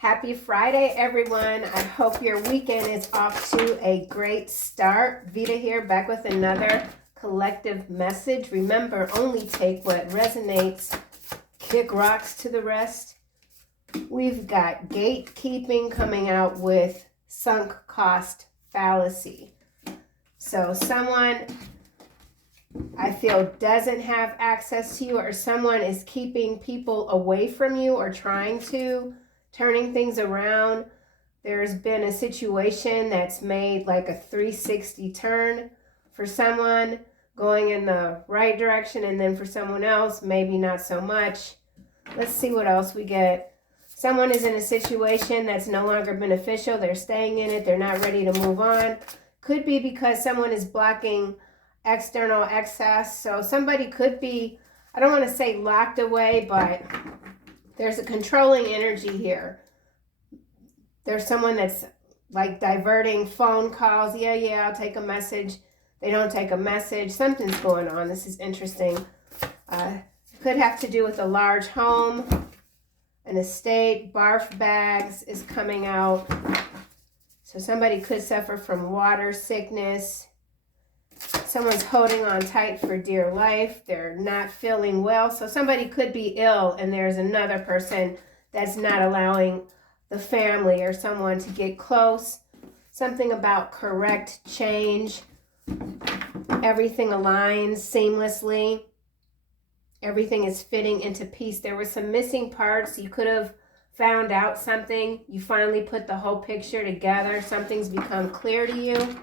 Happy Friday, everyone. I hope your weekend is off to a great start. Veda here, back with another collective message. Remember, only take what resonates. Kick rocks to the rest. We've got gatekeeping coming out with sunk cost fallacy. So someone, I feel, doesn't have access to you, or someone is keeping people away from you or trying to, turning things around. There's been a situation that's made like a 360 turn for someone, going in the right direction, and then for someone else, maybe not so much. Let's see what else we get. Someone is in a situation that's no longer beneficial. They're staying in it. They're not ready to move on. Could be because someone is blocking external access. So somebody could be, I don't want to say locked away, but there's a controlling energy here. There's someone that's like diverting phone calls. Yeah, I'll take a message. They don't take a message. Something's going on. This is interesting. Could have to do with a large home, an estate. Barf bags is coming out. So somebody could suffer from water sickness. Someone's holding on tight for dear life. They're not feeling well. So somebody could be ill, and there's another person that's not allowing the family or someone to get close. Something about correct change. Everything aligns seamlessly. Everything is fitting into piece. There were some missing parts. You could have found out something. You finally put the whole picture together. Something's become clear to you.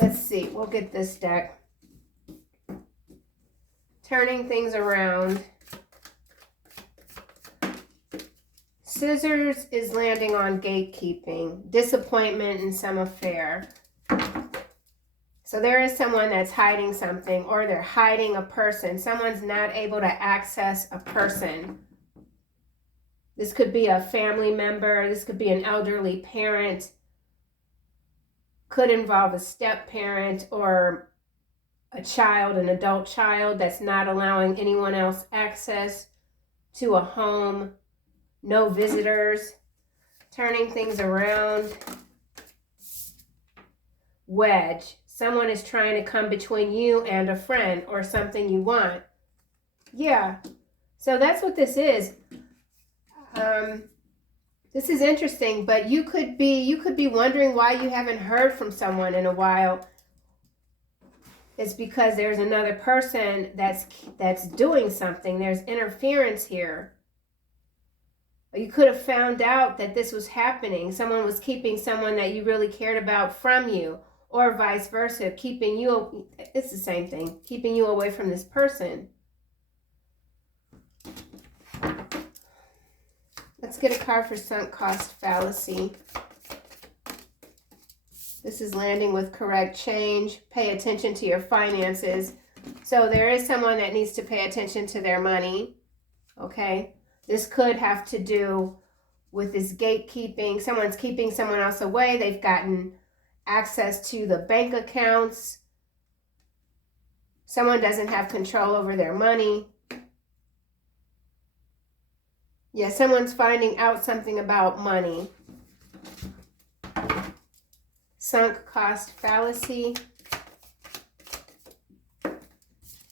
Let's see. We'll get this deck. Turning things around. Scissors is landing on gatekeeping. Disappointment in some affair. So there is someone that's hiding something, or they're hiding a person. Someone's not able to access a person. This could be a family member. This could be an elderly parent. Could involve a step parent or a child, an adult child that's not allowing anyone else access to a home. No visitors. Turning things around. Wedge. Someone is trying to come between you and a friend or something you want. Yeah. So that's what this is. This is interesting, but you could be wondering why you haven't heard from someone in a while. It's because there's another person that's doing something. There's interference here. You could have found out that this was happening. Someone was keeping someone that you really cared about from you, or vice versa, keeping you, it's the same thing, keeping you away from this person. Let's get a card for sunk cost fallacy. This is landing with correct change. Pay attention to your finances. So there is someone that needs to pay attention to their money. Okay. This could have to do with this gatekeeping. Someone's keeping someone else away. They've gotten access to the bank accounts. Someone doesn't have control over their money. Yeah, someone's finding out something about money. Sunk cost fallacy.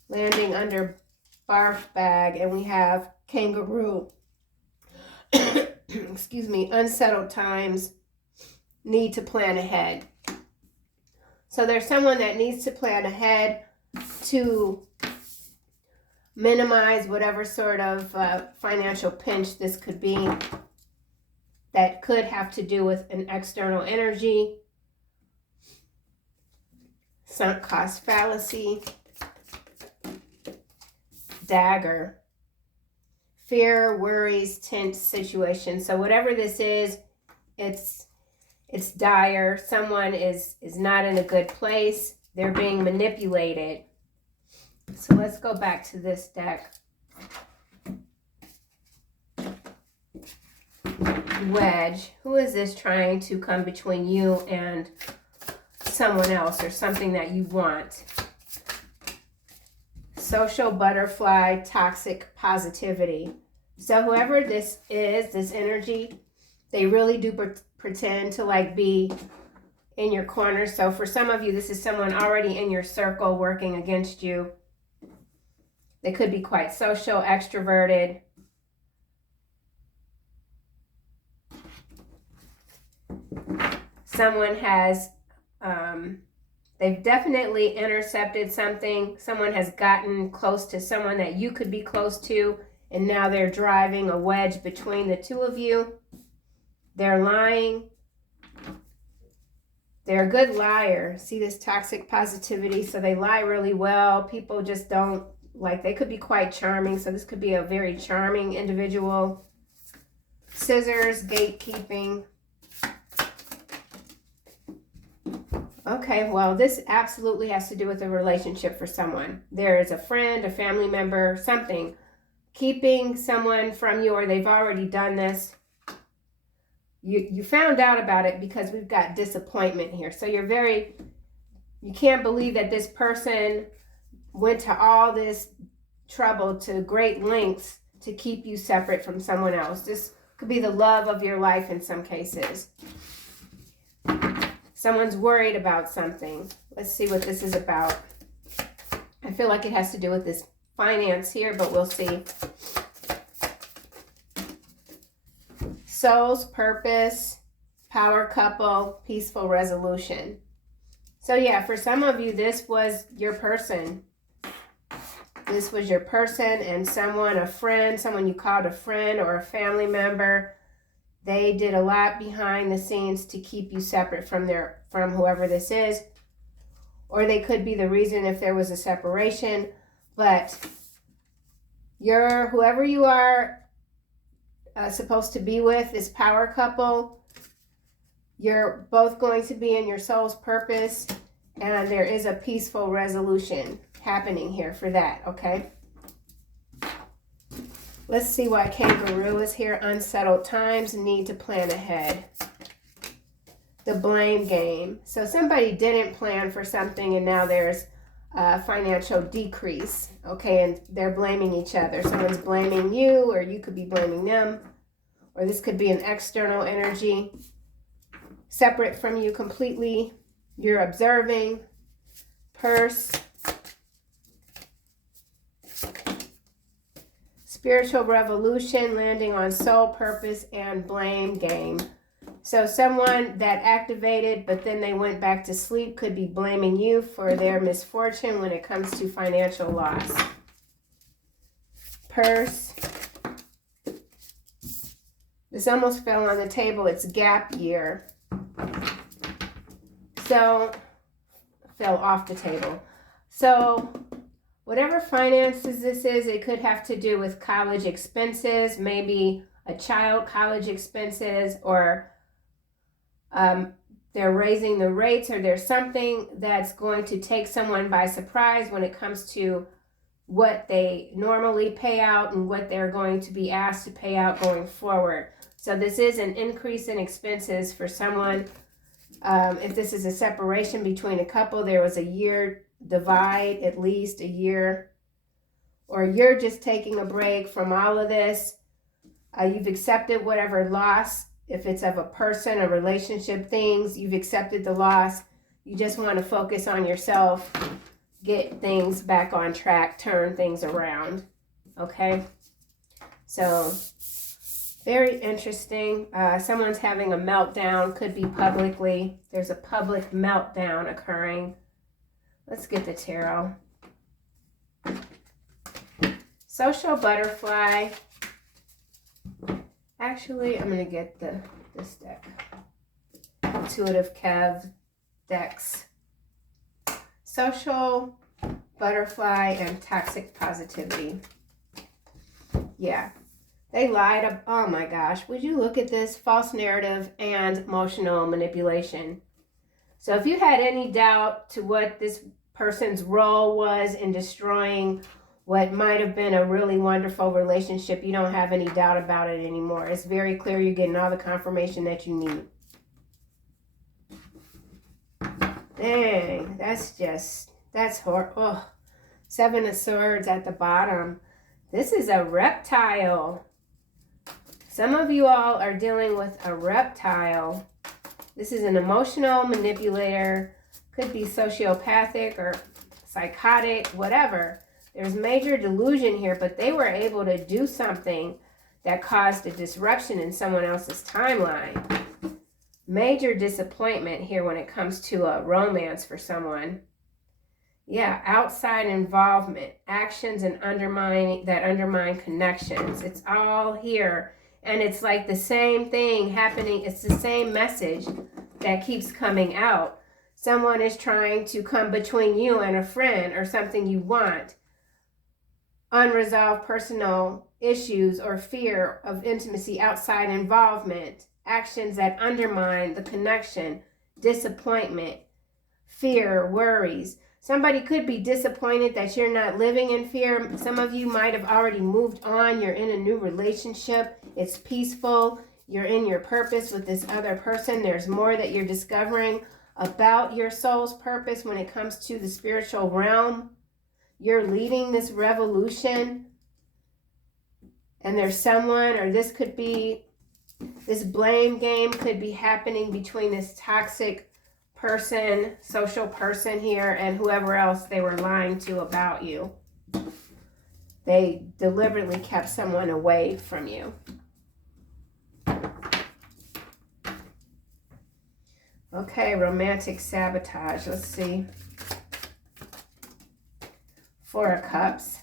Landing under barf bag, and we have kangaroo. Excuse me. Unsettled times. Need to plan ahead. So there's someone that needs to plan ahead to minimize whatever sort of financial pinch this could be. That could have to do with an external energy. Sunk cost fallacy. Dagger. Fear, worries, tense situation. So whatever this is, it's dire. Someone is not in a good place. They're being manipulated. So let's go back to this deck. Wedge. Who is this trying to come between you and someone else or something that you want? Social butterfly, toxic positivity. So whoever this is, this energy, they really do pretend to like be in your corner. So for some of you, this is someone already in your circle working against you. They could be quite social, extroverted. Someone has, they've definitely intercepted something. Someone has gotten close to someone that you could be close to, and now they're driving a wedge between the two of you. They're lying. They're a good liar. See this toxic positivity? So they lie really well. People just don't, like, they could be quite charming. So this could be a very charming individual. Scissors, gatekeeping. Okay, well, this absolutely has to do with a relationship for someone. There is a friend, a family member, something keeping someone from you, or they've already done this. You found out about it because we've got disappointment here. So you can't believe that this person went to all this trouble, to great lengths, to keep you separate from someone else. This could be the love of your life in some cases. Someone's worried about something. Let's see what this is about. I feel like it has to do with this finance here, but we'll see. Souls, purpose, power couple, peaceful resolution. So yeah, for some of you, this was your person. This was your person, and someone, a friend, someone you called a friend or a family member, they did a lot behind the scenes to keep you separate from whoever this is. Or they could be the reason if there was a separation. But whoever you are supposed to be with, this power couple, you're both going to be in your soul's purpose, and there is a peaceful resolution happening here for that, okay? Let's see why Kangaroo is here. Unsettled times, need to plan ahead. The blame game. So somebody didn't plan for something, and now there's a financial decrease, okay? And they're blaming each other. Someone's blaming you, or you could be blaming them. Or this could be an external energy, separate from you completely. You're observing. Purse. Spiritual revolution, landing on soul purpose, and blame game. So someone that activated, but then they went back to sleep, could be blaming you for their misfortune when it comes to financial loss. Purse. This almost fell on the table. It's gap year. So, fell off the table. So, whatever finances this is, it could have to do with college expenses, maybe a child college expenses, or they're raising the rates, or there's something that's going to take someone by surprise when it comes to what they normally pay out and what they're going to be asked to pay out going forward. So this is an increase in expenses for someone. If this is a separation between a couple, there was a year divide, at least a year, or you're just taking a break from all of this. You've accepted whatever loss, if it's of a person, a relationship, things, you've accepted the loss. You just want to focus on yourself, get things back on track, turn things around, okay? So, very interesting. Someone's having a meltdown, could be publicly. There's a public meltdown occurring. Let's get the tarot. Social butterfly. Actually, I'm going to get this deck. Intuitive Kev decks. Social butterfly and toxic positivity. Yeah. They lied. Oh my gosh. Would you look at this? False narrative and emotional manipulation. So if you had any doubt to what this person's role was in destroying what might have been a really wonderful relationship, you don't have any doubt about it anymore. It's very clear. You're getting all the confirmation that you need. Dang, that's horrible. Oh, 7 of Swords at the bottom. This is a reptile. Some of you all are dealing with a reptile. This is an emotional manipulator, could be sociopathic or psychotic, whatever. There's major delusion here, but they were able to do something that caused a disruption in someone else's timeline. Major disappointment here when it comes to a romance for someone. Yeah, outside involvement, actions and undermine connections. It's all here. And it's like the same thing happening. It's the same message that keeps coming out. Someone is trying to come between you and a friend or something you want. Unresolved personal issues or fear of intimacy, outside involvement, actions that undermine the connection, disappointment, fear, worries. Somebody could be disappointed that you're not living in fear. Some of you might have already moved on. You're in a new relationship. It's peaceful. You're in your purpose with this other person. There's more that you're discovering about your soul's purpose when it comes to the spiritual realm. You're leading this revolution. And there's someone, or this blame game could be happening between this toxic person, social person here, and whoever else they were lying to about you. They deliberately kept someone away from you. Okay, romantic sabotage. Let's see. Four of Cups.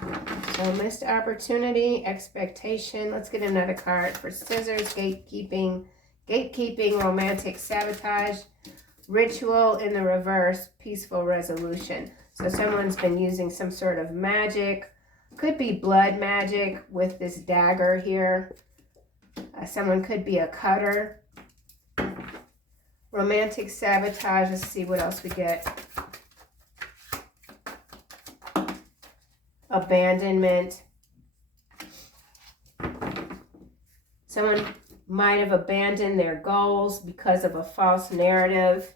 So missed opportunity, expectation. Let's get another card for Scissors, gatekeeping, romantic sabotage, ritual in the reverse, peaceful resolution. So someone's been using some sort of magic. Could be blood magic with this dagger here. Someone could be a cutter. Romantic sabotage. Let's see what else we get. Abandonment. Someone might have abandoned their goals because of a false narrative.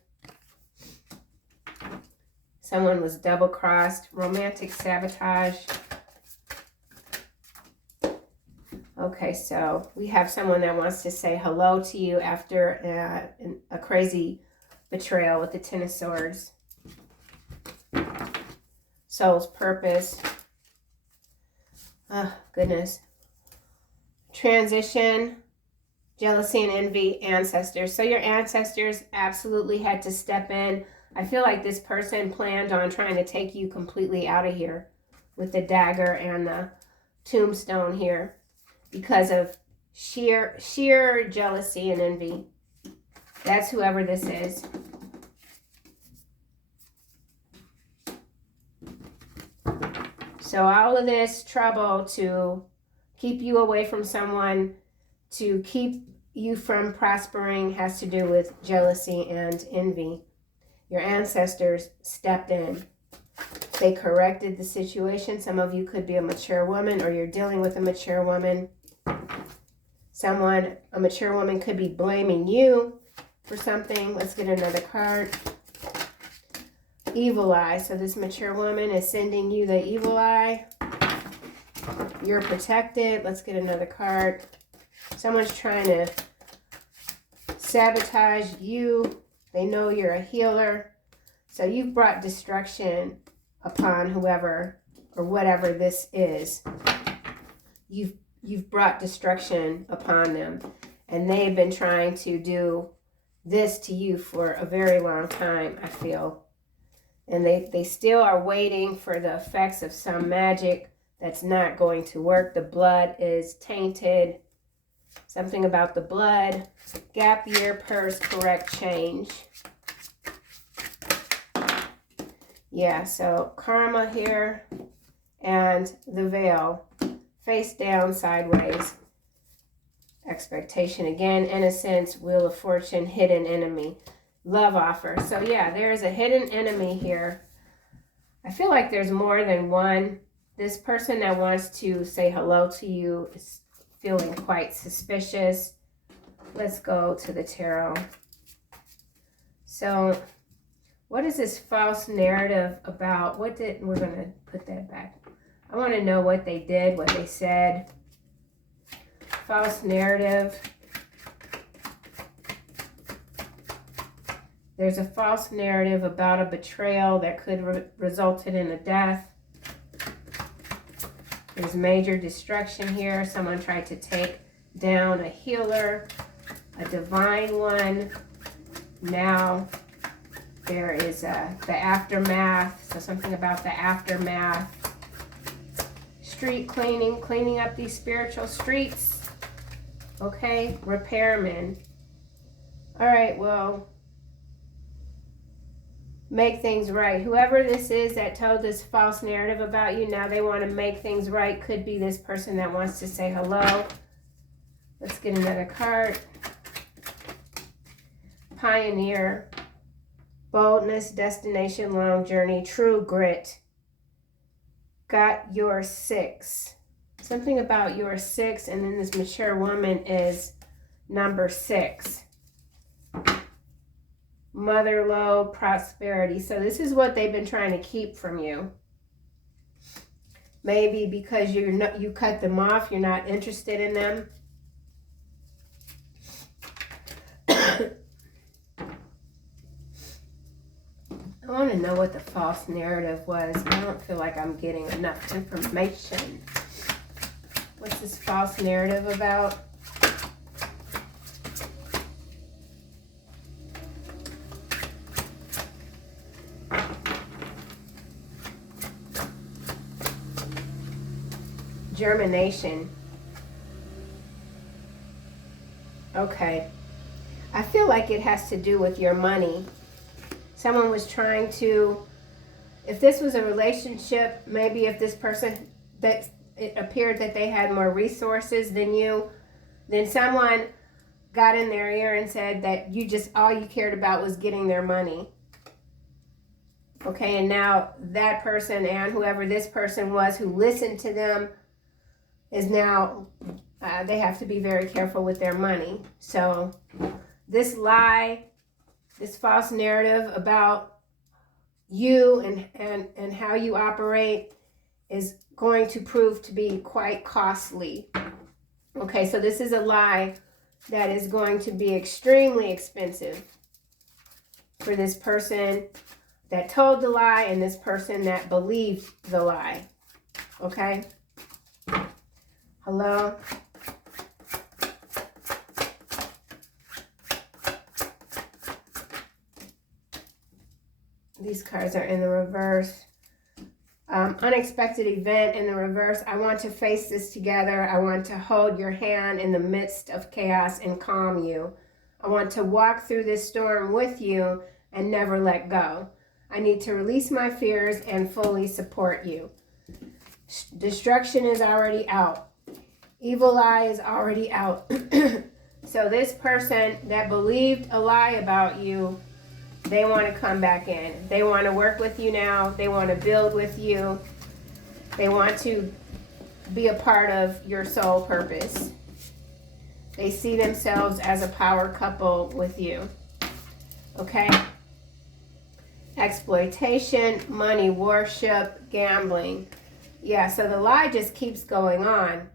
Someone was double-crossed. Romantic sabotage. Okay, so we have someone that wants to say hello to you after a crazy betrayal with the Ten of Swords. Soul's purpose. Oh, goodness. Transition, jealousy and envy, ancestors. So your ancestors absolutely had to step in. I feel like this person planned on trying to take you completely out of here with the dagger and the tombstone here because of sheer jealousy and envy. That's whoever this is. So all of this trouble to keep you away from someone, to keep you from prospering, has to do with jealousy and envy. Your ancestors stepped in. They corrected the situation. Some of you could be a mature woman, or you're dealing with a mature woman. A mature woman could be blaming you for something. Let's get another card. Evil eye. So this mature woman is sending you the evil eye. You're protected. Let's get another card. Someone's trying to sabotage you. They know you're a healer. So you've brought destruction upon whoever or whatever this is. You've brought destruction upon them. And they've been trying to do this to you for a very long time, I feel. And they still are waiting for the effects of some magic that's not going to work. The blood is tainted. Something about the blood. Gap year, purse, correct change. Yeah, so karma here and the veil. Face down, sideways. Expectation again. Innocence, wheel of fortune, hidden enemy. Love offer. So yeah, there's a hidden enemy here. I feel like there's more than one. This person that wants to say hello to you is feeling quite suspicious. Let's go to the tarot. So what is this false narrative about? We're going to put that back. I want to know what they did, what they said. false narrative. There's a false narrative about a betrayal that could resulted in a death. There's major destruction here. Someone tried to take down a healer, a divine one. Now there is the aftermath. So something about the aftermath. Street cleaning, cleaning up these spiritual streets. Okay, repairman. All right, well, make things right. Whoever this is that told this false narrative about you, now they want to make things right. Could be this person that wants to say hello. Let's get another card. Pioneer, boldness, destination, long journey, true grit. Got your 6. Something about your 6, and then this mature woman is number 6. Mother lode, prosperity. So this is what they've been trying to keep from you. Maybe because you cut them off, you're not interested in them. I want to know what the false narrative was. I don't feel like I'm getting enough information. What's this false narrative about? Germination. Okay. I feel like it has to do with your money. Someone was trying to, if this was a relationship, maybe if this person, that it appeared that they had more resources than you, then someone got in their ear and said that you just, all you cared about was getting their money. Okay, and now that person and whoever this person was who listened to them is now, they have to be very careful with their money. So this lie, this false narrative about you and how you operate is going to prove to be quite costly. Okay, so this is a lie that is going to be extremely expensive for this person that told the lie and this person that believed the lie. Okay? Hello? These cards are in the reverse. Unexpected event in the reverse. I want to face this together. I want to hold your hand in the midst of chaos and calm you. I want to walk through this storm with you and never let go. I need to release my fears and fully support you. Destruction is already out. Evil eye is already out. So this person that believed a lie about you, they want to come back in. They want to work with you now. They want to build with you. They want to be a part of your soul purpose. They see themselves as a power couple with you. Okay? Exploitation, money, worship, gambling. Yeah, so the lie just keeps going on.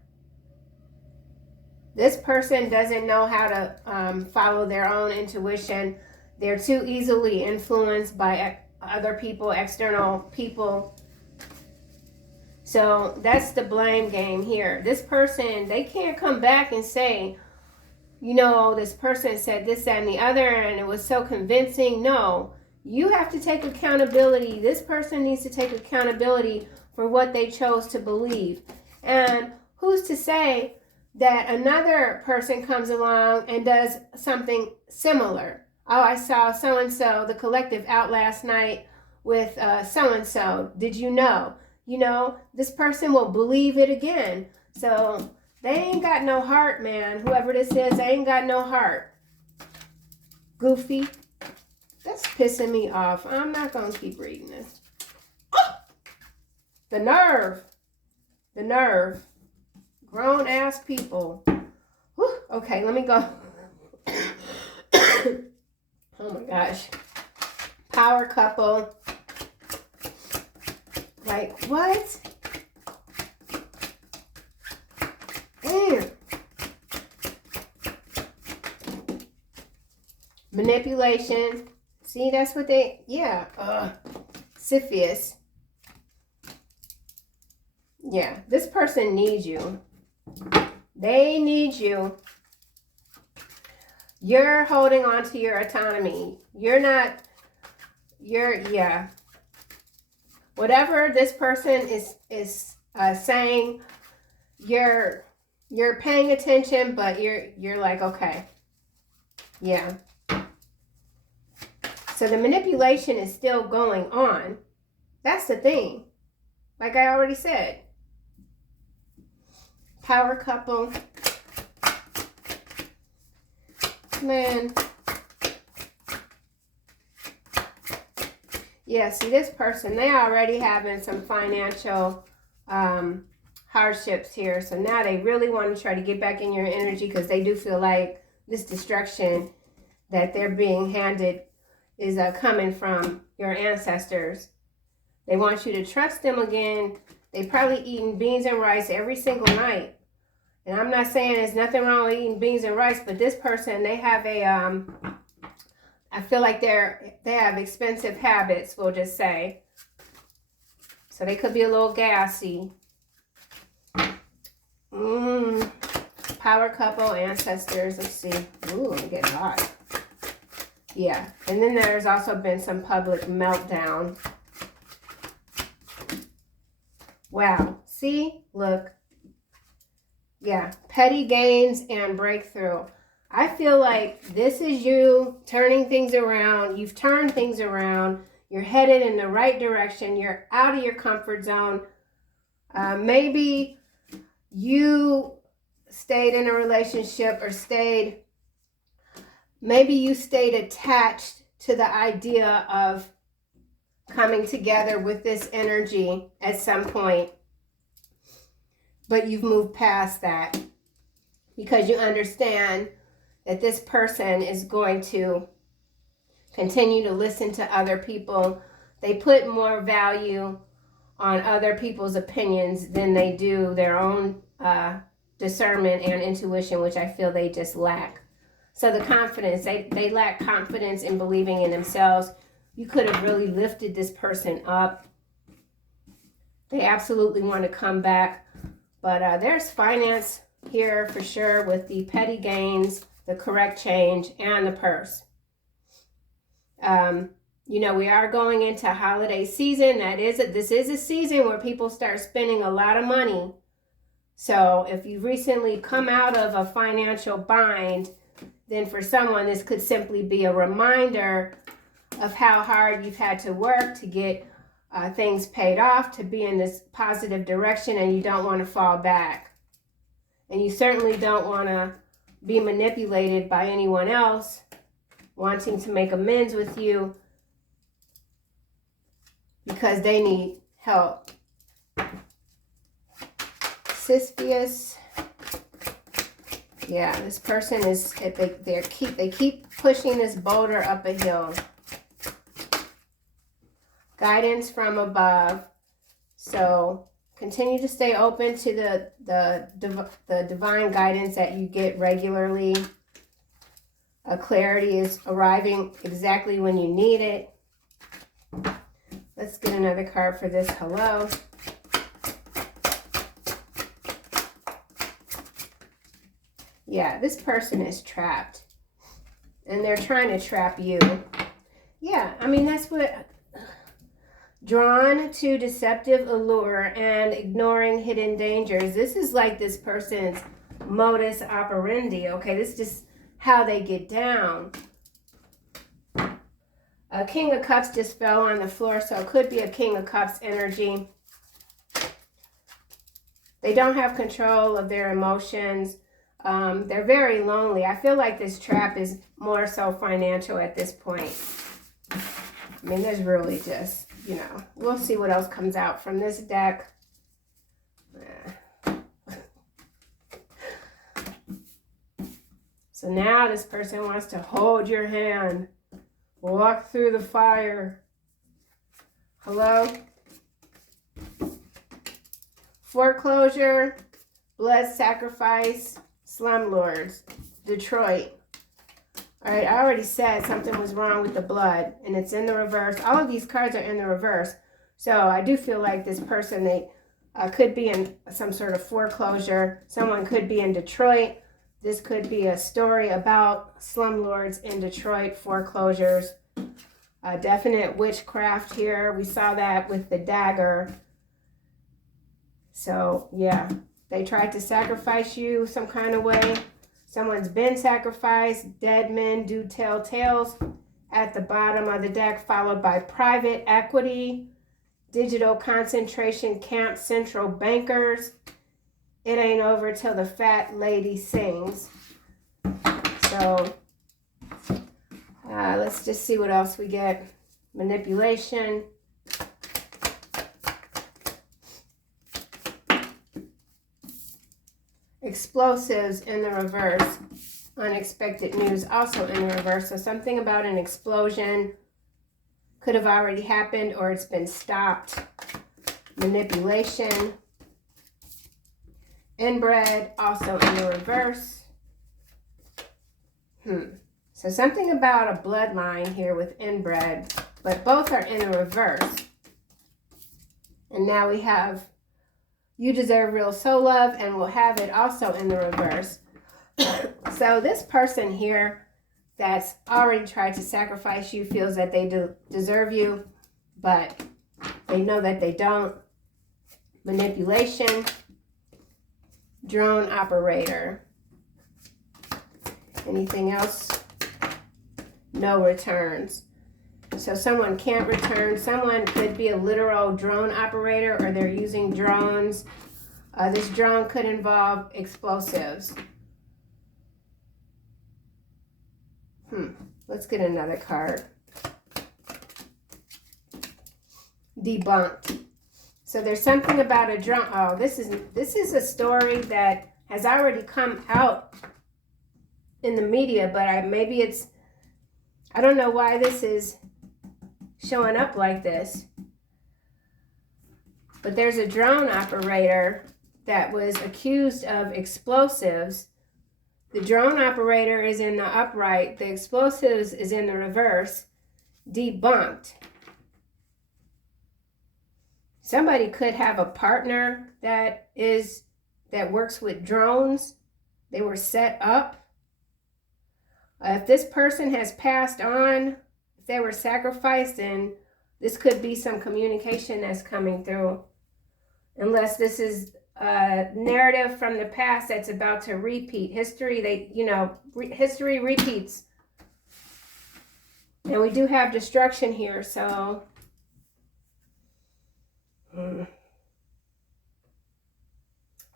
This person doesn't know how to follow their own intuition. They're too easily influenced by other people, external people. So that's the blame game here. This person, they can't come back and say, you know, this person said this, that, and the other, and it was so convincing. No, you have to take accountability. This person needs to take accountability for what they chose to believe. And who's to say that another person comes along and does something similar? Oh, I saw so-and-so, the collective, out last night with so-and-so. Did you know? You know, this person will believe it again. So they ain't got no heart, man. Whoever this is, they ain't got no heart. Goofy. That's pissing me off. I'm not going to keep reading this. Oh! The nerve. The nerve. Grown-ass people. Whew. Okay, let me go. Oh my gosh. Power couple. Like, what? Damn. Manipulation. See, that's what they, yeah. Syphilis. Yeah, this person needs you. They need you. You're holding on to your autonomy. You're not, yeah. Whatever this person is saying, you're paying attention, but you're like, okay. Yeah. So the manipulation is still going on. That's the thing. Like I already said. Power couple. Man. Yeah, see this person, they already having some financial hardships here. So now they really want to try to get back in your energy because they do feel like this destruction that they're being handed is coming from your ancestors. They want you to trust them again. They probably eating beans and rice every single night. And I'm not saying there's nothing wrong with eating beans and rice, but this person, they have a, I feel like they have expensive habits, we'll just say. So they could be a little gassy. Power couple, ancestors, let's see. Ooh, it get hot. Yeah, and then there's also been some public meltdown. Wow, see, look. Yeah, petty gains and breakthrough. I feel like this is you turning things around. You've turned things around. You're headed in the right direction. You're out of your comfort zone. Maybe you stayed in a relationship or maybe you stayed attached to the idea of coming together with this energy at some point. But you've moved past that because you understand that this person is going to continue to listen to other people. They put more value on other people's opinions than they do their own discernment and intuition, which I feel they just lack. So the confidence, they lack confidence in believing in themselves. You could have really lifted this person up. They absolutely want to come back. But there's finance here for sure with the petty gains, the correct change, and the purse. You know, we are going into holiday season. This is a season where people start spending a lot of money. So if you've recently come out of a financial bind, then for someone, this could simply be a reminder of how hard you've had to work to get things paid off, to be in this positive direction, and you don't want to fall back. And you certainly don't want to be manipulated by anyone else wanting to make amends with you because they need help. Sisyphus. Yeah, this person is, they keep pushing this boulder up a hill. Guidance from above. So continue to stay open to the divine guidance that you get regularly. Clarity is arriving exactly when you need it. Let's get another card for this. Hello. Yeah, this person is trapped. And they're trying to trap you. Yeah, I mean, that's what... Drawn to deceptive allure and ignoring hidden dangers. This is like this person's modus operandi, okay? This is just how they get down. A King of Cups just fell on the floor, so it could be a King of Cups energy. They don't have control of their emotions. They're very lonely. I feel like this trap is more so financial at this point. I mean, there's really just, you know, we'll see what else comes out from this deck. So now this person wants to hold your hand, walk through the fire. Hello? Foreclosure, blood sacrifice, slumlords, Detroit. All right, I already said something was wrong with the blood, and it's in the reverse. All of these cards are in the reverse. So I do feel like this person, they could be in some sort of foreclosure. Someone could be in Detroit. This could be a story about slumlords in Detroit, foreclosures. Definite witchcraft here. We saw that with the dagger. So, yeah, they tried to sacrifice you some kind of way. Someone's been sacrificed. Dead men do tell tales at the bottom of the deck, followed by private equity, digital concentration camp, central bankers. It ain't over till the fat lady sings. So let's just see what else we get. Manipulation. Explosives in the reverse. Unexpected news also in the reverse. So something about an explosion could have already happened or it's been stopped. Manipulation. Inbred also in the reverse. So something about a bloodline here with inbred, but both are in the reverse. And now we have you deserve real soul love, and we'll have it also in the reverse. So this person here that's already tried to sacrifice you feels that they deserve you, but they know that they don't. Manipulation. Drone operator. Anything else? No returns. So someone can't return. Someone could be a literal drone operator, or they're using drones. This drone could involve explosives. Let's get another card. Debunked. So there's something about a drone. Oh, this is a story that has already come out in the media, but maybe it's, I don't know why this is showing up like this. But there's a drone operator that was accused of explosives. The drone operator is in the upright. The explosives is in the reverse. Debunked. Somebody could have a partner that works with drones. They were set up. If this person has passed on, if they were sacrificed, then this could be some communication that's coming through. Unless this is a narrative from the past that's about to repeat. History, history repeats. And we do have destruction here, so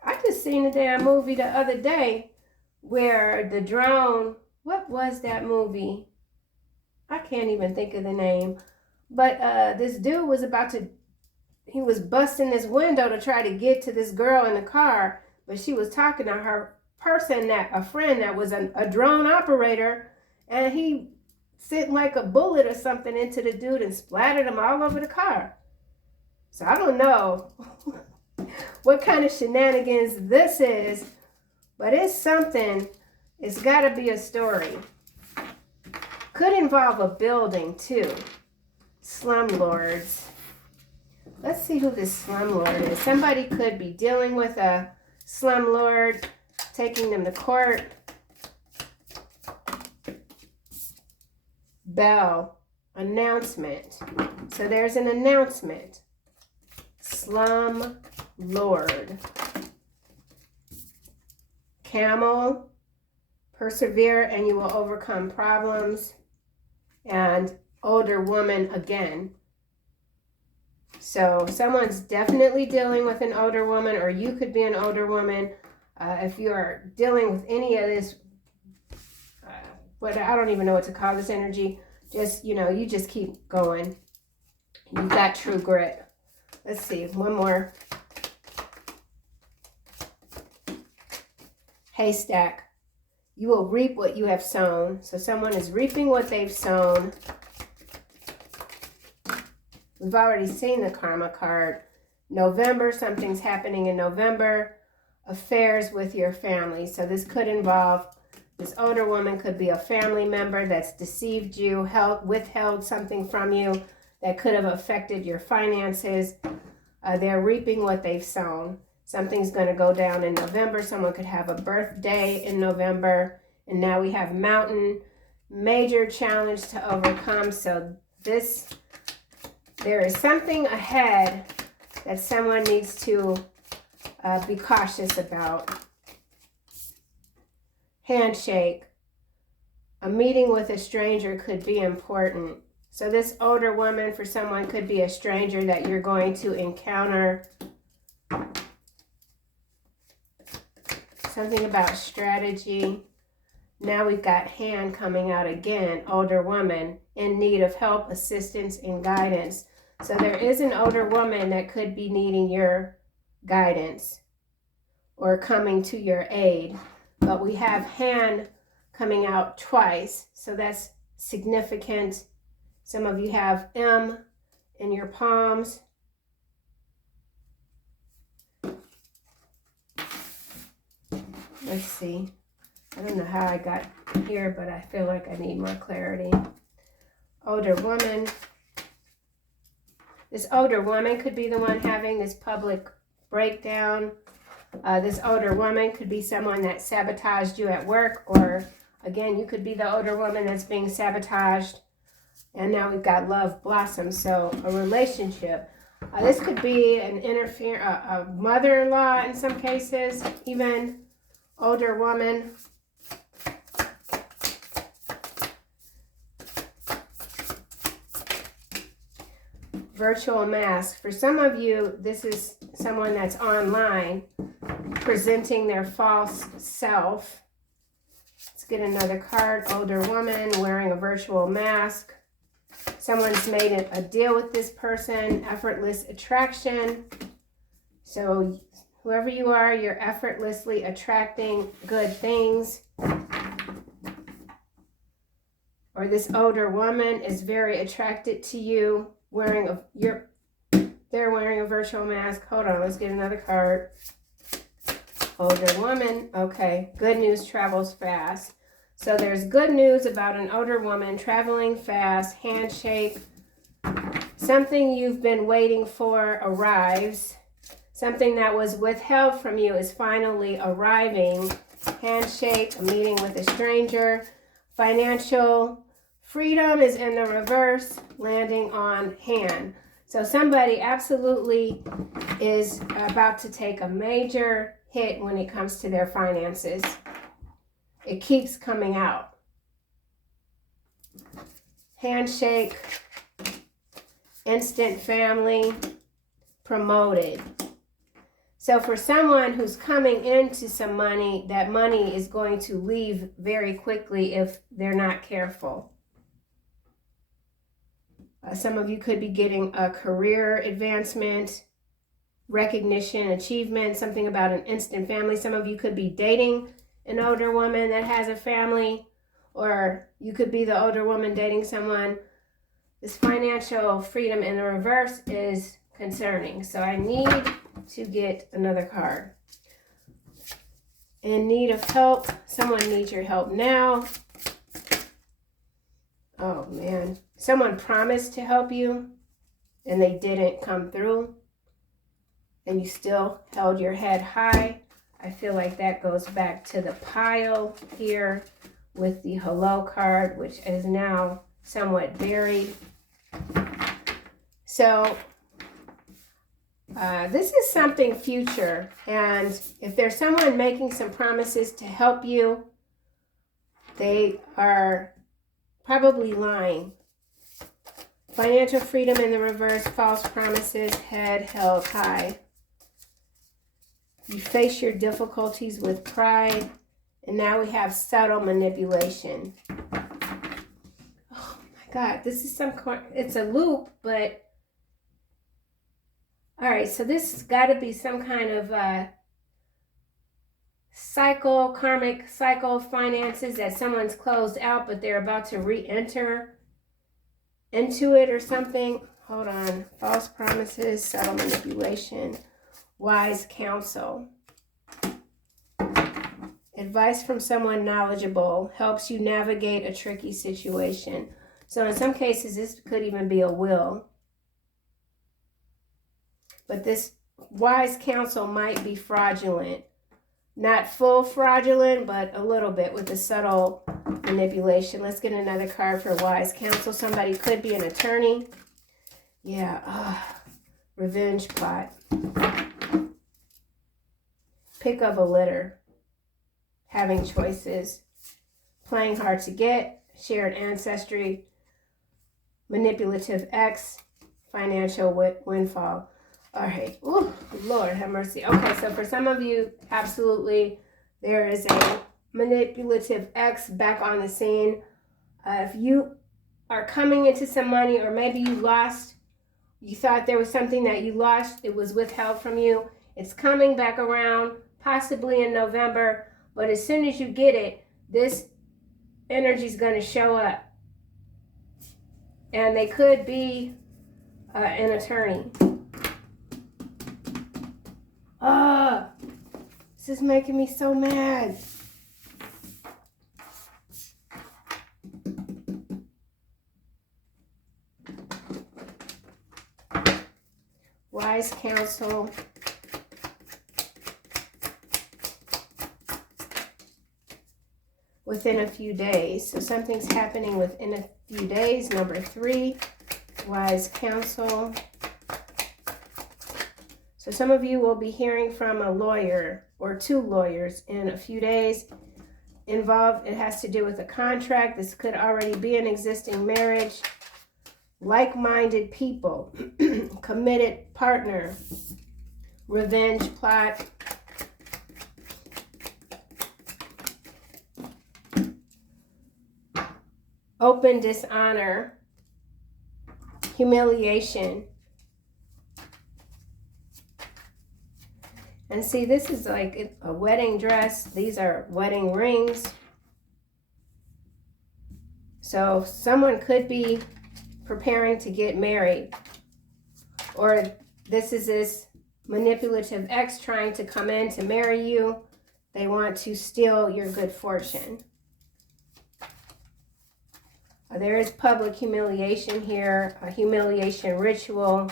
I just seen a damn movie the other day where the drone, what was that movie? I can't even think of the name. But this dude was he was busting this window to try to get to this girl in the car, but she was talking to her a friend that was a drone operator, and he sent like a bullet or something into the dude and splattered him all over the car. So I don't know what kind of shenanigans this is, but it's something. It's got to be a story. Could involve a building too. Slumlords. Let's see who this slumlord is. Somebody could be dealing with a slumlord, taking them to court. Bell. Announcement. So there's an announcement. Slum Lord. Camel. Persevere and you will overcome problems. And older woman again. So someone's definitely dealing with an older woman, or you could be an older woman. If you are dealing with any of this, I don't even know what to call this energy. Just, you just keep going. You've got true grit. Let's see, one more. Haystack. You will reap what you have sown. So someone is reaping what they've sown. We've already seen the karma card. November, something's happening in November. Affairs with your family. So this could involve This older woman could be a family member that's deceived you, withheld something from you that could have affected your finances. They're reaping what they've sown. Something's going to go down in November. Someone could have a birthday in November. And now we have mountain, major challenge to overcome. So there is something ahead that someone needs to be cautious about. Handshake. A meeting with a stranger could be important. So this older woman for someone could be a stranger that you're going to encounter. Something about strategy. Now we've got hand coming out again. Older woman in need of help, assistance, and guidance. So there is an older woman that could be needing your guidance or coming to your aid. But we have hand coming out twice. So that's significant. Some of you have M in your palms. Let's see. I don't know how I got here, but I feel like I need more clarity. Older woman. This older woman could be the one having this public breakdown. This older woman could be someone that sabotaged you at work, or again, you could be the older woman that's being sabotaged. And now we've got love blossom, so a relationship. This could be a mother-in-law in some cases, even older woman. Virtual mask. For some of you, this is someone that's online presenting their false self. Let's get another card. Older woman wearing a virtual mask. Someone's made a deal with this person. Effortless attraction. So whoever you are, you're effortlessly attracting good things. Or this older woman is very attracted to you. They're wearing a virtual mask. Hold on, let's get another card. Older woman. Okay, good news travels fast. So there's good news about an older woman traveling fast, handshake. Something you've been waiting for arrives. Something that was withheld from you is finally arriving. Handshake, a meeting with a stranger. Financial freedom is in the reverse, landing on hand. So somebody absolutely is about to take a major hit when it comes to their finances. It keeps coming out. Handshake, instant family, promoted. So for someone who's coming into some money, that money is going to leave very quickly if they're not careful. Some of you could be getting a career advancement, recognition, achievement, something about an instant family. Some of you could be dating an older woman that has a family, or you could be the older woman dating someone. This financial freedom in the reverse is concerning. So I need to get another card. In need of help. Someone needs your help now. Oh man. Someone promised to help you and they didn't come through. And you still held your head high. I feel like that goes back to the pile here with the hello card, which is now somewhat buried. So this is something future. And if there's someone making some promises to help you, they are probably lying. Financial freedom in the reverse, false promises, head held high. You face your difficulties with pride, and now we have subtle manipulation. Oh my God, this is it's a loop, but all right, so this has got to be some kind of karmic cycle of finances that someone's closed out, but they're about to re-enter into it or something. Hold on. False promises, subtle manipulation, wise counsel. Advice from someone knowledgeable helps you navigate a tricky situation. So in some cases, this could even be a will. But this wise counsel might be fraudulent. Not full fraudulent, but a little bit with a subtle manipulation. Let's get another card for wise counsel. Somebody could be an attorney. Yeah, revenge plot. Pick up a litter. Having choices. Playing hard to get. Shared ancestry. Manipulative ex. Financial windfall. All right. Ooh, Lord have mercy. Okay, so for some of you, absolutely, there is a manipulative ex back on the scene. If you are coming into some money, or maybe you thought there was something that you lost, it was withheld from you. It's coming back around, possibly in November, but as soon as you get it, this energy is going to show up. And they could be an attorney. This is making me so mad. Wise counsel. Within a few days. So something's happening within a few days. Number 3, wise counsel. So some of you will be hearing from a lawyer or 2 lawyers in a few days. Involved, it has to do with a contract. This could already be an existing marriage. Like-minded people. Committed partner. Revenge plot. Open dishonor. Humiliation. And see, this is like a wedding dress. These are wedding rings. So someone could be preparing to get married. Or this manipulative ex trying to come in to marry you. They want to steal your good fortune. There is public humiliation here, a humiliation ritual.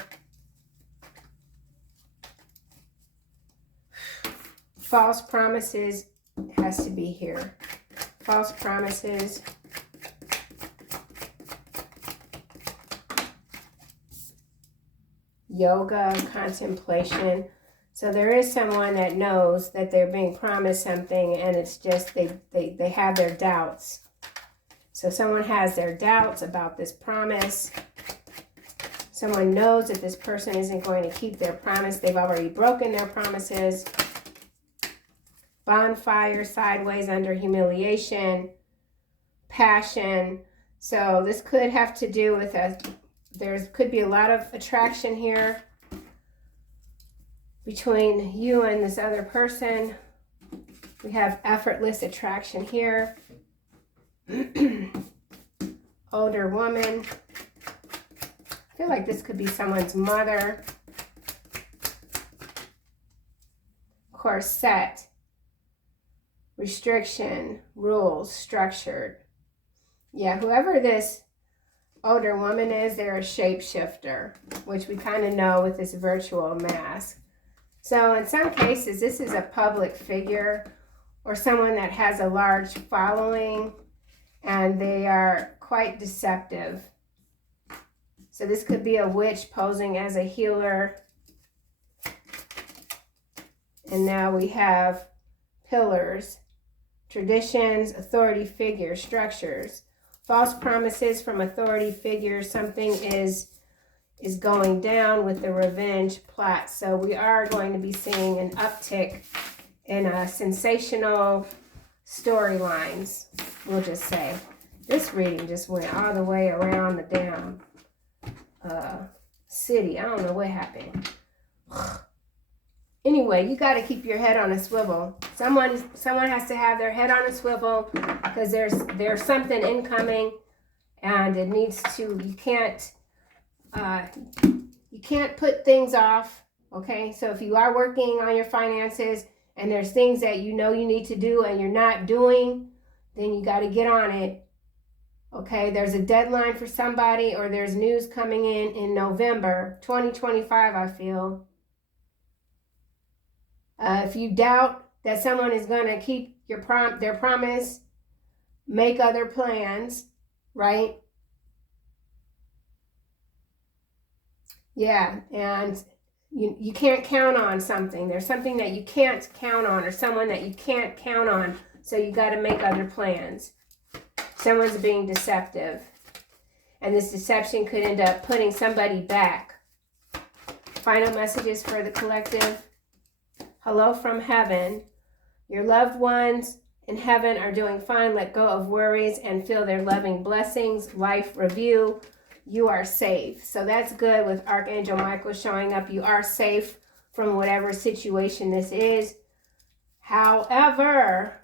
False promises has to be here. False promises. Yoga, contemplation. So there is someone that knows that they're being promised something, and it's just they have their doubts. So someone has their doubts about this promise. Someone knows that this person isn't going to keep their promise. They've already broken their promises. Bonfire, sideways, under humiliation, passion. So this could have to do with there could be a lot of attraction here between you and this other person. We have effortless attraction here. Older woman. I feel like this could be someone's mother. Corset. Restriction. Rules. Structured. Yeah, whoever this older woman is, they're a shapeshifter, which we kind of know with this virtual mask. So in some cases, this is a public figure or someone that has a large following, and they are quite deceptive. So this could be a witch posing as a healer. And now we have pillars, traditions, authority figures, structures, false promises from authority figures. Something is going down with the revenge plot. So we are going to be seeing an uptick in sensational storylines, we'll just say. This reading just went all the way around the damn city. I don't know what happened. Anyway, you got to keep your head on a swivel. Someone has to have their head on a swivel, because there's something incoming, and it needs to. You can't put things off. Okay, so if you are working on your finances and there's things that you know you need to do and you're not doing, then you got to get on it. Okay, there's a deadline for somebody, or there's news coming in November 2025, I feel. If you doubt that someone is going to keep their promise, make other plans, right? Yeah, and you can't count on something. There's something that you can't count on, or someone that you can't count on, so you got to make other plans. Someone's being deceptive, and this deception could end up putting somebody back. Final messages for the collective. Hello from heaven. Your loved ones in heaven are doing fine. Let go of worries and feel their loving blessings. Life review. You are safe. So that's good with Archangel Michael showing up. You are safe from whatever situation this is. However,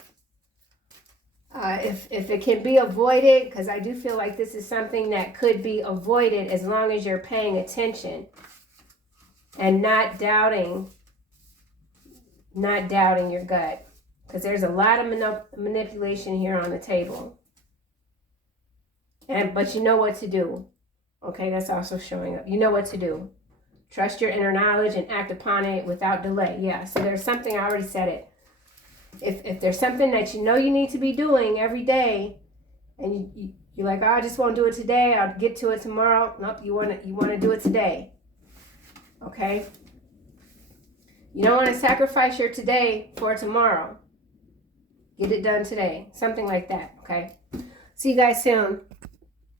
if it can be avoided, because I do feel like this is something that could be avoided as long as you're paying attention and not doubting your gut, because there's a lot of manipulation here on the table. But you know what to do. Okay, that's also showing up. You know what to do. Trust your inner knowledge and act upon it without delay. Yeah, so there's something, I already said it. If there's something that you know you need to be doing every day, and you're like, oh, I just won't do it today, I'll get to it tomorrow. Nope, you want to do it today. Okay? You don't want to sacrifice your today for tomorrow. Get it done today. Something like that, okay? See you guys soon.